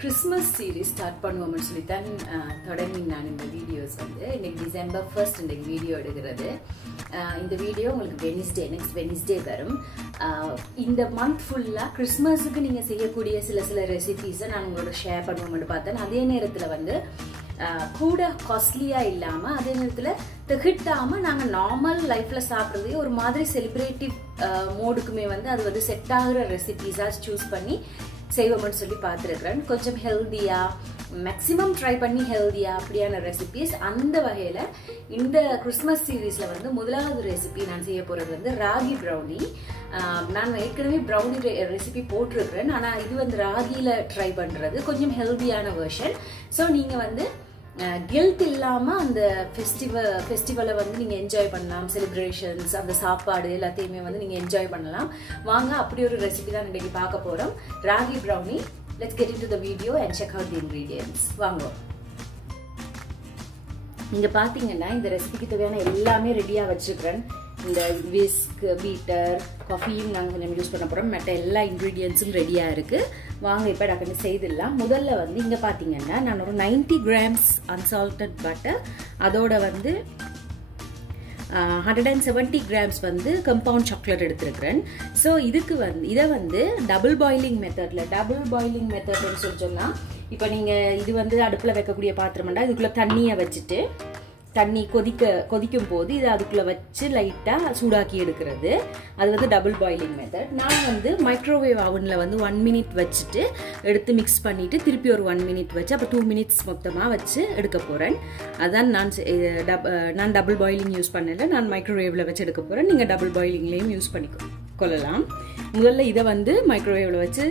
Christmas series start பண்ணுவோம்னு சொல்லி தான் தொடங்கி நான் இந்த வீடியோஸ் வந்து இன்னைக்கு டிசம்பர் 1 இன்னைக்கு வீடியோ எடுக்கிறது. இந்த வீடியோ உங்களுக்கு நெக்ஸ்ட் வெனிஸ்டே வரும். இந்த மந்த் ஃபுல்லாக கிறிஸ்மஸுக்கு நீங்கள் செய்யக்கூடிய சில ரெசிபீஸை நான் உங்களோட ஷேர் பண்ணுவோம்னு பார்த்தேன். அதே நேரத்தில் வந்து கூட காஸ்ட்லியாக இல்லாமல் அதே நேரத்தில் திகிட்டாமல் நாங்கள் நார்மல் லைஃப்பில் சாப்பிட்றதே ஒரு மாதிரி செலிப்ரேட்டிவ் மோடுக்குமே வந்து அது வந்து செட் ஆகிற ரெசிபீஸாக சூஸ் பண்ணி செய்வோம்னு சொல்லி பார்த்துருக்குறேன். கொஞ்சம் ஹெல்த்தியாக மேக்ஸிமம் ட்ரை பண்ணி ஹெல்த்தியாக அப்படியான ரெசிபீஸ். அந்த வகையில் இந்த கிறிஸ்மஸ் சீரீஸில் வந்து முதலாவது ரெசிபி நான் செய்ய போகிறது வந்து ராகி ப்ரௌனி. நான் ஏற்கனவே ப்ரௌனி ரெசிபி போட்டிருக்கிறேன், ஆனால் இது வந்து ராகியில் ட்ரை பண்ணுறது கொஞ்சம் ஹெல்த்தியான வெர்ஷன். ஸோ நீங்கள் வந்து கில்ட் இல்லாமல் அந்த ஃபெஸ்டிவலை வந்து நீங்கள் என்ஜாய் பண்ணலாம். செலிப்ரேஷன்ஸ், அந்த சாப்பாடு எல்லாத்தையுமே வந்து நீங்கள் என்ஜாய் பண்ணலாம். வாங்க, அப்படி ஒரு ரெசிபி தான் இன்றைக்கி பார்க்க போகிறோம். Ragi brownie. Let's get into the video and check out the ingredients. வாங்க. இங்கே பார்த்தீங்கன்னா இந்த ரெசிபிக்கு தேவையான எல்லாமே ரெடியாக வச்சுருக்கிறேன். இந்த விஸ்க், பீட்டர், காஃபியும் நாங்கள் கொஞ்சம் யூஸ் பண்ண போகிறோம். மற்ற எல்லா இன்க்ரீடியன்ஸும் ரெடியாக இருக்குது. வாங்க இப்போ டக்குனு செய்திடலாம். முதல்ல வந்து இங்கே பார்த்தீங்கன்னா நான் ஒரு 90 grams அன்சால்டட் பட்டர், அதோட வந்து 170 grams வந்து கம்பவுண்ட் சாக்லேட் எடுத்துருக்கிறேன். ஸோ இதுக்கு வந்து இதை வந்து டபுள் பாயிலிங் மெத்தட்னு சொல்லி சொன்னால், இப்போ நீங்கள் இது வந்து அடுப்பில் வைக்கக்கூடிய பாத்திரம்னா இதுக்குள்ளே தண்ணியை வச்சுட்டு தண்ணி கொதிக்கும் போது இதை அதுக்குள்ளே வச்சு லைட்டாக சூடாக்கி எடுக்கிறது. அது வந்து டபுள் பாயிலிங் மெத்தட். நான் வந்து மைக்ரோவேவ் அவனில் வந்து 1 minute வச்சுட்டு எடுத்து மிக்ஸ் பண்ணிவிட்டு திருப்பி ஒரு 1 minute வச்சு அப்போ 2 minutes மொத்தமாக வச்சு எடுக்க போகிறேன். அதான் நான் டபுள் பாயிலிங் யூஸ் பண்ணல, நான் மைக்ரோவேவில் வச்சு எடுக்க போகிறேன். நீங்கள் டபுள் பாயிலிங்லேயும் யூஸ் கொள்ளலாம். முதல்ல இதை வந்து மைக்ரோவேவில் வச்சு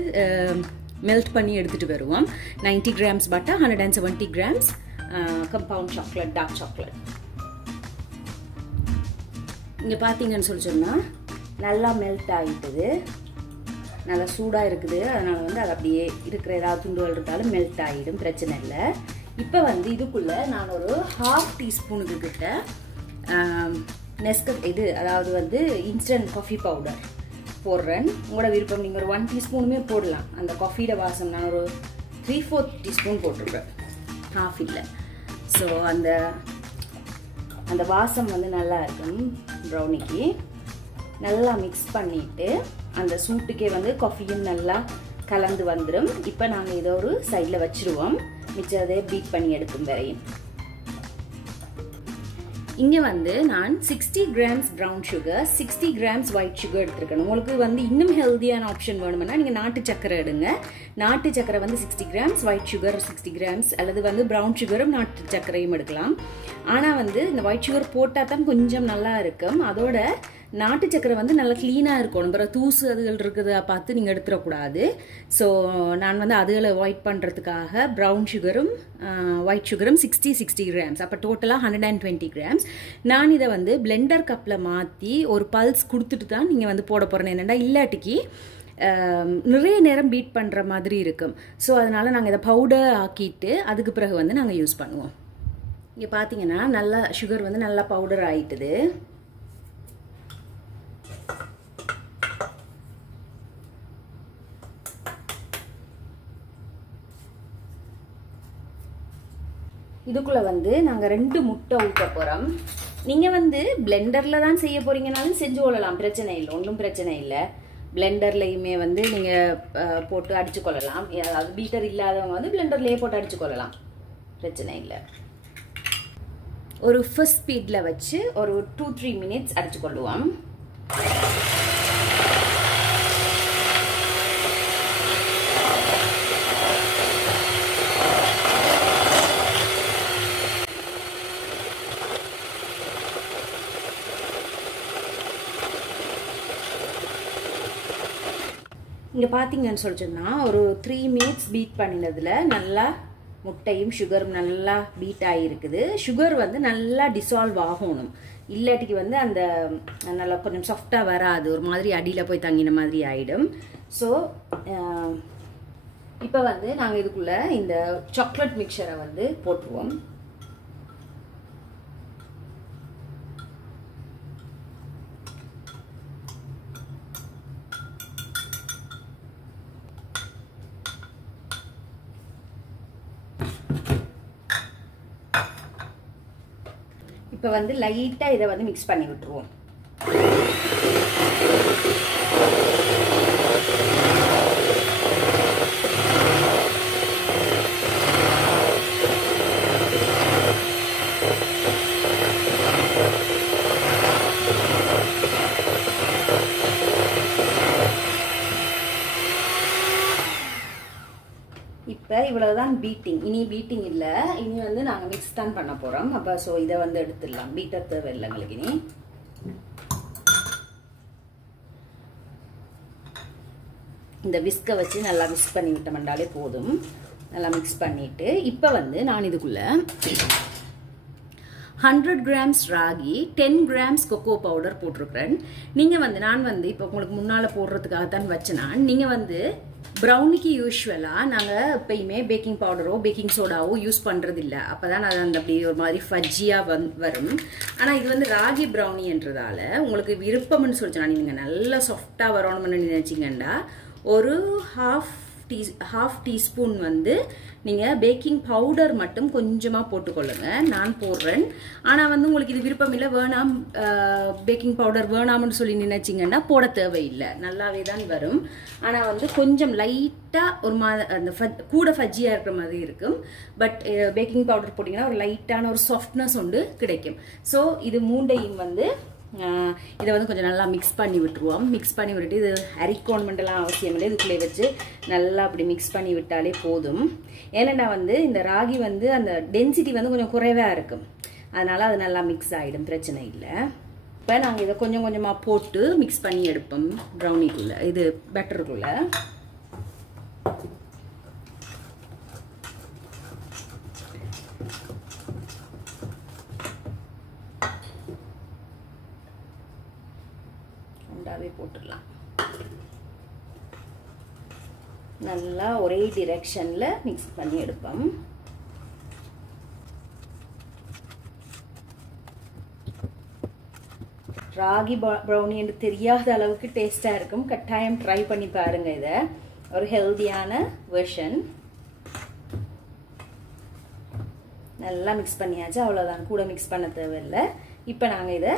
மெல்ட் பண்ணி எடுத்துகிட்டு வருவோம். 90 grams butter, 170 grams compound chocolate, dark chocolate. இங்கே பார்த்தீங்கன்னு சொல்லி சொன்னால் நல்லா மெல்ட் ஆகிட்டுது, நல்லா சூடாக இருக்குது. அதனால் வந்து அது அப்படியே இருக்கிற ஏதாவது துண்டுகள் இருந்தாலும் மெல்ட் ஆகிடும், பிரச்சனை இல்லை. இப்போ வந்து இதுக்குள்ளே நான் ஒரு 1/2 teaspoon கிட்ட நெஸ்கஃபே அதாவது வந்து இன்ஸ்டன்ட் காஃபி பவுடர் போடுறேன். உங்களோட விருப்பம், நீங்கள் ஒரு 1 teaspoon போடலாம். அந்த காஃபியோட வாசம் நான் ஒரு 3/4 teaspoon போட்டிருப்பேன், ஹாஃப் இல்லை. ஸோ அந்த வாசம் வந்து நல்லா இருக்கும் ப்ரௌனிக்கு. நல்லா மிக்ஸ் பண்ணிவிட்டு அந்த சூட்டுக்கே வந்து காஃபியும் நல்லா கலந்து வந்துடும். இப்போ நாங்கள் இதை ஒரு சைடில் வச்சுருவோம், மிச்சதை பீட் பண்ணி எடுக்கும் வரையும். இங்கே வந்து நான் 60 grams brown sugar, 60 grams white sugar எடுத்துருக்கேன். உங்களுக்கு வந்து இன்னும் ஹெல்த்தியான ஆப்ஷன் வேணும்னா நீங்கள் நாட்டு சக்கரை எடுங்க. நாட்டு சக்கரை வந்து 60 grams, ஒயிட் சுகர் 60 grams, அல்லது வந்து ப்ரௌன் சுகரும் நாட்டு சக்கரையும் எடுக்கலாம். ஆனால் வந்து இந்த ஒயிட் சுகர் போட்டால் தான் கொஞ்சம் நல்லா இருக்கும். அதோட நாட்டு சக்கரை வந்து நல்லா க்ளீனாக இருக்கணும், பிறகு தூசு அதுகள் இருக்குதா பார்த்து நீங்கள் எடுத்துடக்கூடாது. ஸோ நான் வந்து அதுகளை அவாய்ட் பண்ணுறதுக்காக ப்ரௌன் சுகரும் ஒயிட் சுகரும் 60 grams, அப்போ டோட்டலாக 120 grams. நான் இதை வந்து பிளெண்டர் கப்பில் மாற்றி ஒரு பல்ஸ் கொடுத்துட்டு தான் நீங்கள் வந்து போட போகிறேன். என்னென்னா இல்லாட்டிக்கு நிறைய நேரம் பீட் பண்ணுற மாதிரி இருக்கும். ஸோ அதனால் நாங்கள் இதை பவுடர் ஆக்கிட்டு அதுக்கு பிறகு வந்து நாங்கள் யூஸ் பண்ணுவோம். இங்கே பார்த்தீங்கன்னா நல்லா சுகர் வந்து நல்லா பவுடர் ஆகிட்டுது. இதுக்குள்ளே வந்து நாங்கள் 2 முட்டை ஊற்ற போகிறோம். நீங்கள் வந்து பிளெண்டரில் தான் செய்ய போகிறீங்கனாலும் செஞ்சு கொள்ளலாம், பிரச்சனை இல்லை, ஒன்றும் பிரச்சனை இல்லை. பிளெண்டர்லையுமே வந்து நீங்கள் போட்டு அடித்து கொள்ளலாம். அதாவது பீட்டர் இல்லாதவங்க வந்து பிளெண்டர்லேயே போட்டு அடித்து கொள்ளலாம், பிரச்சனை இல்லை. ஒரு ஃபர்ஸ்ட் ஸ்பீடில் வச்சு ஒரு 2-3 minutes அடித்து கொள்ளுவோம். இங்கே பார்த்தீங்கன்னு சொல்லி சொன்னால் ஒரு 3 minutes பீட் பண்ணினதில் நல்லா முட்டையும் சுகரும் நல்லா பீட் ஆகிருக்குது. சுகர் வந்து நல்லா டிசால்வ் ஆகணும், இல்லாட்டிக்கு வந்து அந்த நல்லா கொஞ்சம் சாஃப்டாக வராது, ஒரு மாதிரி அடியில் போய் தங்கின மாதிரி ஆகிடும். ஸோ இப்போ வந்து நாங்கள் இதுக்குள்ளே இந்த சாக்லேட் மிக்சரை வந்து போட்டுருவோம். இப்போ வந்து லைட்டா இதை வந்து மிக்ஸ் பண்ணி விட்டுருவோம். இப்போ இவ்வளவுதான் பீட்டிங். இனி பீட்டிங் இல்லை, இனி வந்து நாங்கள் மிக்ஸ் தான் பண்ண போகிறோம். அப்போ ஸோ இதை வந்து எடுத்துடலாம். பீட்டர் தேவையில்லை எங்களுக்கு. இனி இந்த விஸ்கை வச்சு நல்லா மிக்ஸ் பண்ணி விட்டோம்னாலே போதும். நல்லா மிக்ஸ் பண்ணிட்டு இப்போ வந்து நான் இதுக்குள்ள 100 grams ragi, 10 grams cocoa powder போட்டிருக்கிறேன். நீங்கள் வந்து நான் வந்து இப்போ உங்களுக்கு முன்னால் போடுறதுக்காக தான் வச்சேன்னா, நீங்கள் வந்து ப்ரௌனிக்கு யூஸ்வலாக நாங்கள் எப்பயுமே பேக்கிங் பவுடரோ பேக்கிங் சோடாவோ யூஸ் பண்ணுறது இல்லை. அப்போ தான் அது அந்த அப்படி ஒரு மாதிரி ஃபஜ்ஜியாக வரும். ஆனால் இது வந்து ராகி ப்ரௌனின்றதால உங்களுக்கு விருப்பம்னு சொல்லிச்சுன்னா, நீங்கள் நல்லா சாஃப்டாக வரணும்னு நினச்சிங்கன்னா ஒரு ஹாஃப் டீஸ்பூன் வந்து நீங்கள் பேக்கிங் பவுடர் மட்டும் கொஞ்சமாக போட்டுக்கொள்ளுங்க. நான் போடுறேன். ஆனால் வந்து உங்களுக்கு இது விருப்பம் இல்லை, வேணாம் பேக்கிங் பவுடர் வேணாம்னு சொல்லி நினைச்சிங்கன்னா போட தேவையில்லை, நல்லாவே தான் வரும். ஆனால் வந்து கொஞ்சம் லைட்டாக ஒரு அந்த கூட ஃபஜ்ஜியாக இருக்கிற மாதிரி இருக்கும். பட் பேக்கிங் பவுடர் போட்டிங்கன்னா ஒரு லைட்டான ஒரு சாஃப்ட்னஸ் ஒன்று கிடைக்கும். ஸோ இது மூண்டையும் வந்து இதை வந்து கொஞ்சம் நல்லா மிக்ஸ் பண்ணி விட்டுருவோம். மிக்ஸ் பண்ணி விட்டுட்டு இது அரிக்கோன்மெண்ட்லாம் அவசியம் இல்லை, இதுக்குள்ளே வச்சு நல்லா அப்படி மிக்ஸ் பண்ணி விட்டாலே போதும். ஏன்னா வந்து இந்த ராகி வந்து அந்த டென்சிட்டி வந்து கொஞ்சம் குறைவாக இருக்கும், அதனால அது நல்லா மிக்ஸ் ஆகிடும், பிரச்சனை இல்லை. இப்போ நாங்கள் இதை கொஞ்சம் கொஞ்சமாக போட்டு மிக்ஸ் பண்ணி எடுப்போம் ப்ரௌனிக்குள்ளே, இது பெட்டருக்குள்ளே. போட்டுடலாம். நல்லா ஒரே டிரெக்ஷன்ல மிக்ஸ் பண்ணி எடுப்போம். ராகி ப்ரௌனி என்று தெரியாத அளவுக்கு டேஸ்டா இருக்கும். கட்டாயம் ட்ரை பண்ணி பாருங்க. இதை ஒரு ஹெல்தியான வெர்ஷன். நல்லா மிக்ஸ் பண்ணியாச்சு, அவ்வளோதான், கூட மிக்ஸ் பண்ண தேவையில்லை. இப்போ நாங்கள் இதை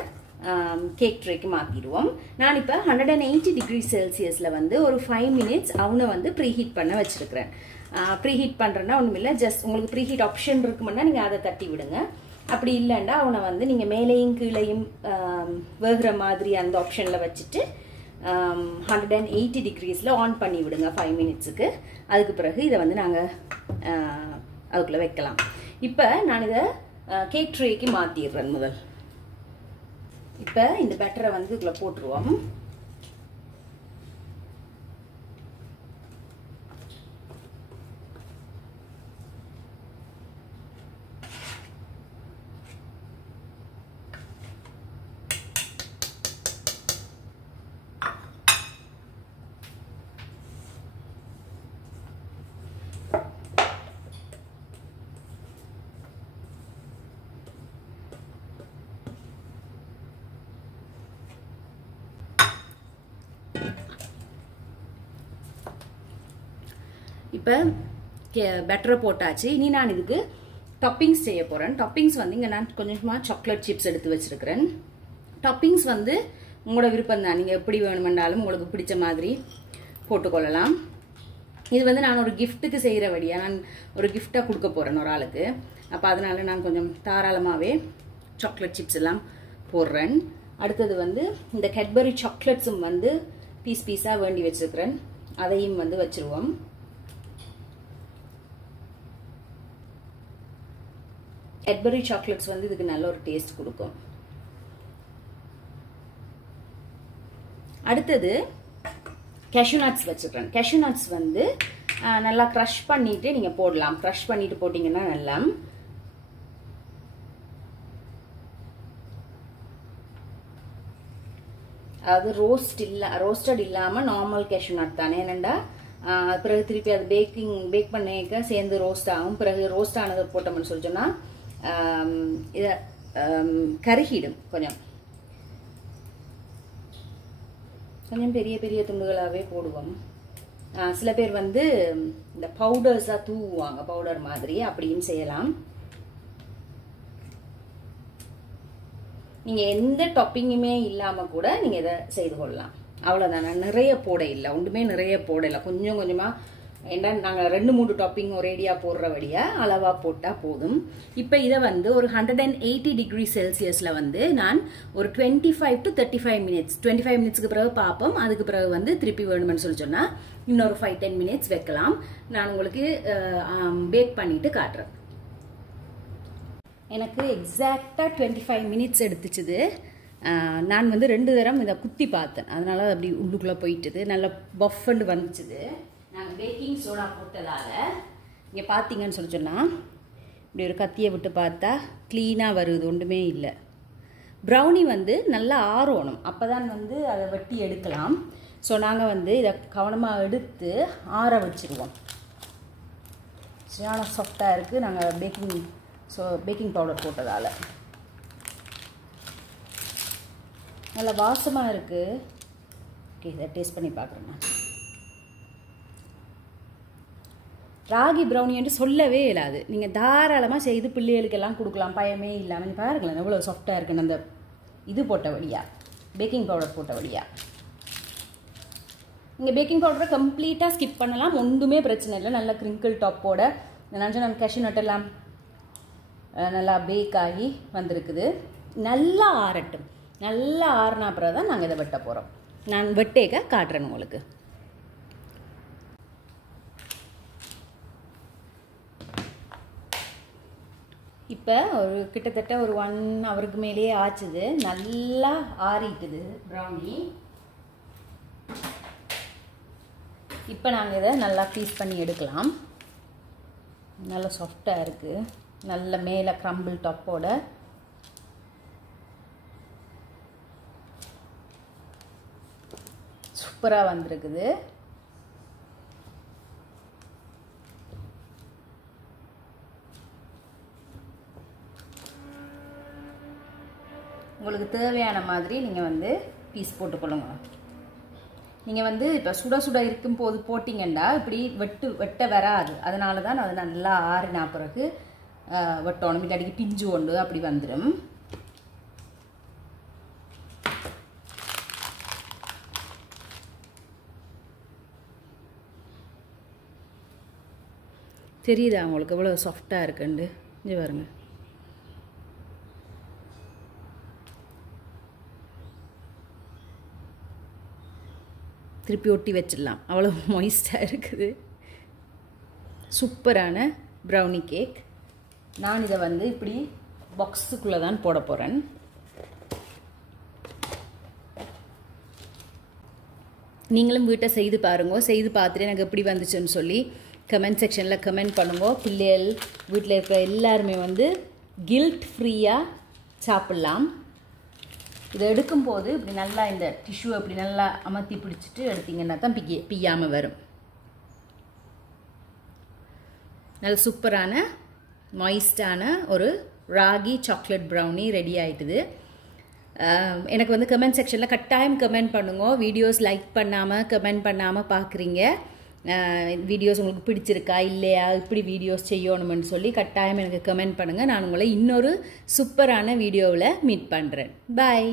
கேக் ட்ரேக்கு மாற்றிடுவோம். நான் இப்போ 180 டிகிரி செல்சியஸில் வந்து ஒரு 5 minutes அவனை வந்து ப்ரீஹீட் பண்ண வச்சுருக்கிறேன். ப்ரீஹீட் பண்ணுறேன்னா ஒன்றும் இல்லை, ஜஸ்ட் உங்களுக்கு ப்ரீஹீட் ஆப்ஷன் இருக்குமுன்னா நீங்கள் அதை தட்டி விடுங்க. அப்படி இல்லைன்னா அவனை வந்து நீங்கள் மேலேயும் கீழேயும் வேகிற மாதிரி அந்த ஆப்ஷனில் வச்சுட்டு 180 டிகிரிஸில் ஆன் பண்ணி விடுங்க 5 minutesக்கு. அதுக்கு பிறகு இதை வந்து நாங்கள் அதுக்குள்ளே வைக்கலாம். இப்போ நான் இதை கேக் ட்ரேக்கு மாற்றிடுறேன் முதல். இப்போ இந்த பேட்டரை வந்து இதுக்குள்ள போட்டுருவோம். இப்போ பெட்டரை போட்டாச்சு. இனி நான் இதுக்கு டாப்பிங்ஸ் செய்ய போகிறேன். டாப்பிங்ஸ் வந்து இங்கே நான் கொஞ்சமாக சாக்லேட் சிப்ஸ் எடுத்து வச்சிருக்கிறேன். டாப்பிங்ஸ் வந்து உங்களோட விருப்பம் தான், நீங்கள் எப்படி வேணுமென்றாலும் உங்களுக்கு பிடிச்ச மாதிரி போட்டுக்கொள்ளலாம். இது வந்து நான் ஒரு கிஃப்ட்டுக்கு செய்கிறபடியாக நான் ஒரு கிஃப்டாக கொடுக்க போகிறேன் ஒரு ஆளுக்கு. அப்போ அதனால நான் கொஞ்சம் தாராளமாகவே சாக்லேட் சிப்ஸ் எல்லாம் போடுறேன். அடுத்தது வந்து இந்த கேட்பரி சாக்லேட்ஸும் வந்து பீஸாக வேண்டி வச்சிருக்கிறேன், அதையும் வந்து வச்சிருவோம். கேட்பரி சாக்லேட்ஸ் வந்து இதுக்கு நல்ல ஒரு டேஸ்ட் கொடுக்கும். அடுத்தது கேஷ்யூ நட்ஸ் வச்சுக்கிறேன். கேஷ்யூ நட்ஸ் வந்து நல்லா க்ரஷ் பண்ணிட்டு நீங்க போடலாம். க்ரஷ் பண்ணிட்டு போட்டீங்கன்னா நல்லா. அது ரோஸ்டட் இல்லாம நார்மல் கேஷ்யூ நட் தானே. என்னண்டா பிறகு திருப்பி அது பேக் பண்ணிக்க சேர்ந்து ரோஸ்ட் ஆகும். பிறகு ரோஸ்ட் ஆனதை போட்டோம்னு சொல்லி சொன்னா இதை கருகிடும். கொஞ்சம் பெரிய பெரிய துண்டுகளாகவே போடுவோம். சில பேர் வந்து இந்த பவுடர்ஸாக தூவுவாங்க, பவுடர் மாதிரி, அப்படியும் செய்யலாம். நீங்கள் எந்த டாப்பிங்குமே இல்லாமல் கூட நீங்கள் இதை செய்து கொள்ளலாம். அவ்வளோதான். நான் நிறைய போட இல்லை, ஒன்றுமே நிறைய போட இல்லை, கொஞ்சம் கொஞ்சமாக. ஏன்னா நாங்கள் 2-3 டாப்பிங் ஒரேடியாக போடுறபடியாக அளவாக போட்டால் போதும். இப்போ இதை வந்து ஒரு 180 டிகிரி செல்சியஸில் வந்து நான் ஒரு 25 to 35 மினிட்ஸ், 25 மினிட்ஸ்க்கு பிறகு பார்ப்போம். அதுக்கு பிறகு வந்து திருப்பி வேணுமென்னு சொல்லி சொன்னால் இன்னொரு 5-10 மினிட்ஸ் வைக்கலாம். நான் உங்களுக்கு பேக் பண்ணிட்டு காட்டுறேன். எனக்கு எக்ஸாக்டாக 25 மினிட்ஸ் எடுத்துச்சுது. நான் வந்து 2 தரம் இதை குத்தி பார்த்தேன், அதனால அப்படி உள்ளுக்குள்ளே போயிட்டுது. நல்லா பஃப்ண்டு வந்துச்சுது. நாங்கள் பேக்கிங் சோடா போட்டதால் இங்கே பார்த்தீங்கன்னு சொல்லி சொன்னால் இப்படி ஒரு கத்தியை விட்டு பார்த்தா க்ளீனாக வருது, ஒன்றுமே இல்லை. ப்ரௌனி வந்து நல்லா ஆறணும், அப்போ தான் வந்து அதை வெட்டி எடுக்கலாம். ஸோ நாங்கள் வந்து இதை கவனமாக எடுத்து ஆற வச்சுருவோம். சரியான சாஃப்டாக இருக்குது நாங்கள் பேக்கிங் பவுடர் போட்டதால். நல்லா வாசமாக இருக்குது. ஓகே, இதை டேஸ்ட் பண்ணி பார்க்குறேன். ராகி ப்ரௌனி என்று சொல்லவே இல்லாது. நீங்கள் தாராளமாக செய்து பிள்ளைகளுக்கெல்லாம் கொடுக்கலாம், பயமே இல்லாமல். பாருங்களேன் எவ்வளோ சாஃப்டாக இருக்குன்னு, அந்த இது போட்ட வழியா, பேக்கிங் பவுடர் போட்ட வழியா. நீங்கள் பேக்கிங் பவுடரை கம்ப்ளீட்டாக ஸ்கிப் பண்ணலாம், ஒன்றுமே பிரச்சனை இல்லை. நல்ல கிரிங்கிள் டாப்போட நம்ம கேஷ்யூ நட்டெல்லாம் நல்லா பேக் ஆகி வந்திருக்குது. நல்லா ஆறட்டும். நல்லா ஆறினா அப்புறம் தான் நாங்கள் இதை வெட்ட போகிறோம். நான் வெட்டேக்க காட்டுறேன் உங்களுக்கு. இப்போ ஒரு கிட்டத்தட்ட ஒரு 1 ஹவருக்கு மேலேயே ஆச்சுது. நல்லா ஆறிட்டுது ப்ரௌனி. இப்போ நாங்கள் இதை நல்லா பீஸ் பண்ணி எடுக்கலாம். நல்லா சாஃப்டாக இருக்குது, நல்ல மேலே க்ரம்பிள் டாப்போட. சூப்பராக வந்திருக்குது. உங்களுக்கு தேவையான மாதிரி நீங்கள் வந்து பீஸ் போட்டுக்கொள்ளுங்க. நீங்கள் வந்து இப்போ சுட சுட இருக்கும் போது போட்டிங்கன்னா இப்படி வெட்ட வராது. அதனால தான் அது நல்லா ஆறினா பிறகு வெட்டணும். இல்லாட்டிக்கு பிஞ்சு கொண்டு அப்படி வந்துடும். தெரியுதா உங்களுக்கு எவ்வளோ சாஃப்டாக இருக்குண்டு? இங்கே பாருங்க. திருப்பி ஒட்டி வச்சிடலாம், அவ்வளோ மொய்ஸ்டாக இருக்குது. சூப்பரான ப்ரௌனி கேக். நான் இதை வந்து இப்படி பாக்ஸுக்குள்ளே தான் போட போகிறேன். நீங்களும் வீட்டை செய்து பாருங்க. செய்து பார்த்துட்டு எனக்கு எப்படி வந்துச்சுன்னு சொல்லி கமெண்ட் செக்ஷனில் கமெண்ட் பண்ணுங்க. பிள்ளைகள் வீட்டில் இருக்கிற எல்லாருமே வந்து கில்ட் ஃப்ரீயாக சாப்பிட்லாம். இதை எடுக்கும்போது இப்படி நல்லா இந்த டிஷ்யூ இப்படி நல்லா அமர்த்தி பிடிச்சிட்டு எடுத்திங்கன்னா தான் பிய்யாமல் வரும். நல்ல சூப்பரான மாய்ஸ்டான ஒரு ராகி சாக்லேட் ப்ரௌனி ரெடி ஆகிட்டுது. எனக்கு வந்து கமெண்ட் செக்ஷனில் கட்டாயம் கமெண்ட் பண்ணுங்க. வீடியோஸ் லைக் பண்ணாமல் கமெண்ட் பண்ணாமல் பார்க்குறீங்க. வீடியோஸ் உங்களுக்கு பிடிச்சிருக்கா இல்லையா, இப்படி வீடியோஸ் செய்யணும்னு சொல்லி கட்டாயம் எனக்கு கமெண்ட் பண்ணுங்கள். நான் உங்களை இன்னொரு சூப்பரான வீடியோவில் மீட் பண்ணுறேன். பாய்.